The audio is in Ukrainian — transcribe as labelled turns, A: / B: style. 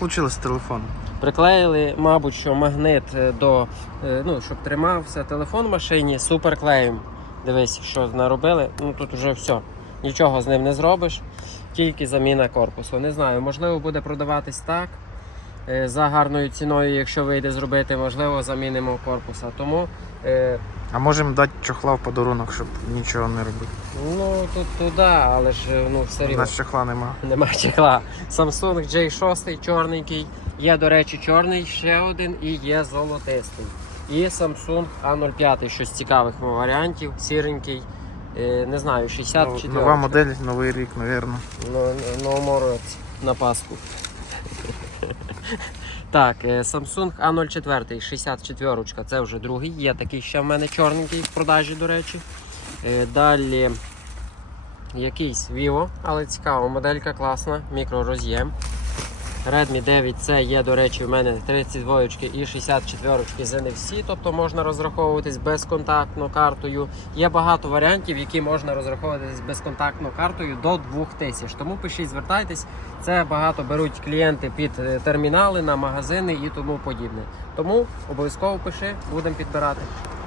A: Получилось з телефону.
B: Приклеїли, мабуть, що магнит е, до, е, ну, щоб тримався телефон в машині, суперклеєм. Дивись, що наробили. Ну тут вже все. Нічого з ним не зробиш, тільки заміна корпусу. Не знаю, можливо, буде продаватись так. Е, За гарною ціною, якщо вийде зробити, можливо, замінимо корпуса. Тому е,
A: А можемо дати чохла в подарунок, щоб нічого не робити.
B: ну тут туди, але ж ну все
A: У нас чохла нема.
B: Нема чехла. Samsung J6 чорненький. Є, до речі, чорний ще один і є золотистий. І Samsung A05, щось цікавих варіантів, сіренький. Е, Не знаю, 64.
A: Нова модель, новий рік, напевно.
B: Ну, новому році на Пасху. Так, е, Samsung A04, 64 це вже другий. Є такий ще в мене чорненький в продажі, до речі. Е, Далі якийсь Vivo, але цікава моделька, класна, мікророз'єм. Redmi 9C є, до речі, в мене 32 і 64 з NFC, тобто можна розраховуватись безконтактно картою. Є багато варіантів, які можна розраховуватись безконтактно картою до 2000. Тому пишіть, звертайтесь. Це багато беруть клієнти під е, термінали на магазини і тому подібне. Тому обов'язково пиши, будемо підбирати.